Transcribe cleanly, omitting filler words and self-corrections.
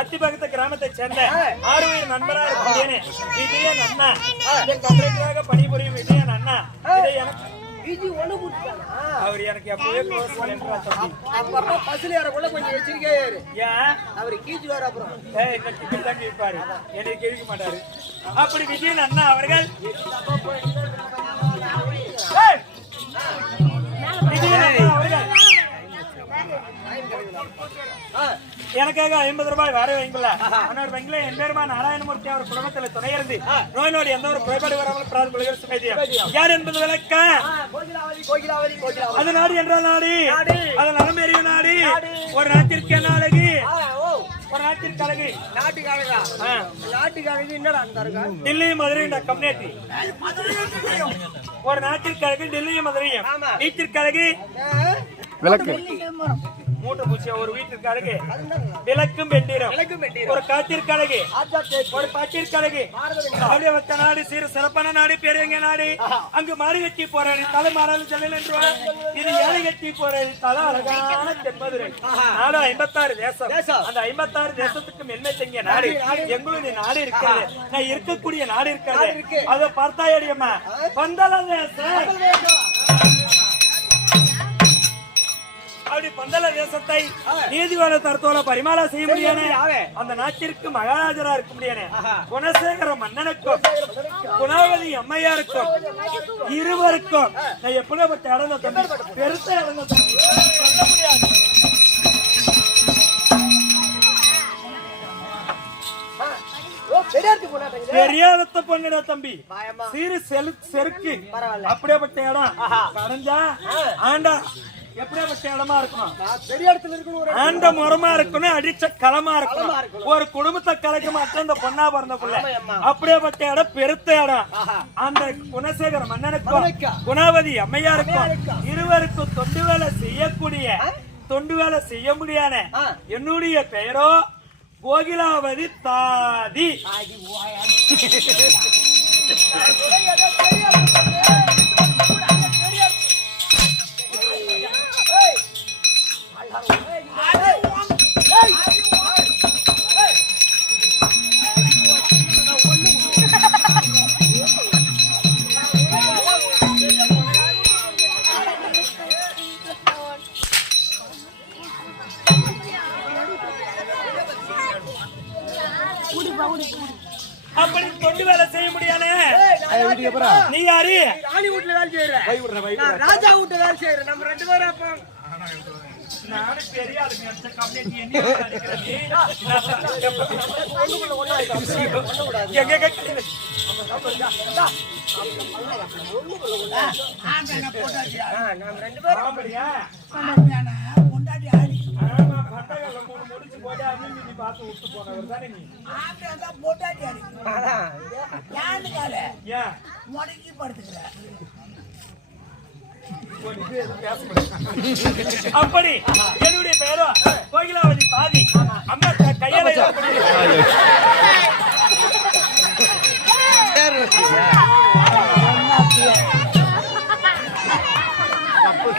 அத்திபகத்த கிராமத்தை சேர்ந்த ஆறுவீர் நண்பராக இருக்கேன். விஜயன் அண்ணா கம்பெனிக்காக பணிபுரியும் விஜயன் அண்ணா அவர் எனக்கு எப்பவே க்ளோஸ் பஸ்ல ஏறக்குள்ள கொஞ்சம் எச்சரிக்கையா இரு. ஏன் அவர் கீச்சுவாரு அப்புறம் தாண்டி இருப்பாரு, என்னை கேட்க மாட்டாரு. அப்படி விஜயன் அண்ணா அவர்கள் எனக்காக 50 ரூபாய் வர வைங்கல. அன்னொரு வங்கில என் பேருமா நாராயணமூர்த்தி அவர் குடும்பத்துல துணையிருந்து நோய் நோடி எந்த ஒரு குறைபாடு வராமல் பிரார்த்தனை யார் என்பது விளக்க அது நாடு என்றால் நாடு அது நலமேறிய நாடு. ஒரு நாட்டிற்கு என்ன அழகு, ஒரு நாட்டிற்கு அழகு நாட்டுக்கு என்னடா டில்லி மதுரை கம்யூனிட்டி. ஒரு நாட்டிற்கு அழகு டெல்லியும் மதுரையும். நீட்டிற்கு அழகு விளக்கு மூட்டை பூச்சியா. ஒரு வீட்டிற்கு அழகு விளக்கும் வெண்டீரம். ஒரு காட்டிற்கு அழகு ஒரு பாட்டிற்கு அழகு. அப்படியே வச்ச நாடு சீர சிறப்பான நாடு பெரியங்க நாடு. அங்கு மாறி கட்டி போறாரு தலை மாறாலும் செல்லல் என்று இது ஏழை கட்டி போறாரு தலை அழகான தென்மதுரை நாடு. 56 தேசம். அந்த 56 தேசத்துக்கு மென்மை தங்கிய நாடு எங்களுடைய நாடு இருக்கிறது. நான் இருக்கக்கூடிய நாடு இருக்கிறது. அதை பார்த்தாயடியம்மா பந்தள தேசம். அப்படி பந்தள தேசத்தை நீதிவான தரத்தோட பரிமாளம் செய்ய முடியாது. அந்த நாட்டிற்கு மகாராஜரா இருக்க முடியாது. குணசேகர மன்னனுக்கும் குணாவதி அம்மையாருக்கும் இருவருக்கும் நான் எப்படிப்பட்ட இடந்த தம்பி பெருத்த இடந்த தம்பி சொல்ல முடியாது. பெரியாரத்த பொண்ணுடா தம்பி சீரு செருக்கு அப்படியேப்பட்ட இடம் கடைஞ்சா ஆண்டா எப்படியாப்பட்ட இடமா இருக்கணும், பெரிய இடத்துல இருக்கணும், ஆண்ட முறமா இருக்கணும், அடிச்ச களமா இருக்கணும். ஒரு குடும்பத்தை கலைக்க மாட்டேன் இந்த பொண்ணா பிறந்த பிள்ளை. அப்படியேப்பட்ட இடம் பெருத்த இடம். அந்த குணசேகர மன்னனுக்கும் குணாவதி அம்மையாருக்கும் இருவருக்கும் தொண்டு வேலை செய்ய முடியாத என்னுடைய பெயரோ கோகிலாவதி தாதி. அப்படி தொண்டு வேலை செய்ய முடியாது. நீ யாரு? ராணி வீட்டுல வேலை செய்யற, ராஜா வீட்டுல வேலை செய்யற. நம்ம 2 பேரும் நானும் பெரிய ஆளுங்க முடிச்சு போட்டு நீ பார்த்து விட்டு போனவர் தானே நீ அப்படி என்னுடைய பெயரோ கோகிலாவதி பாதி. அம்மா கையால தப்பு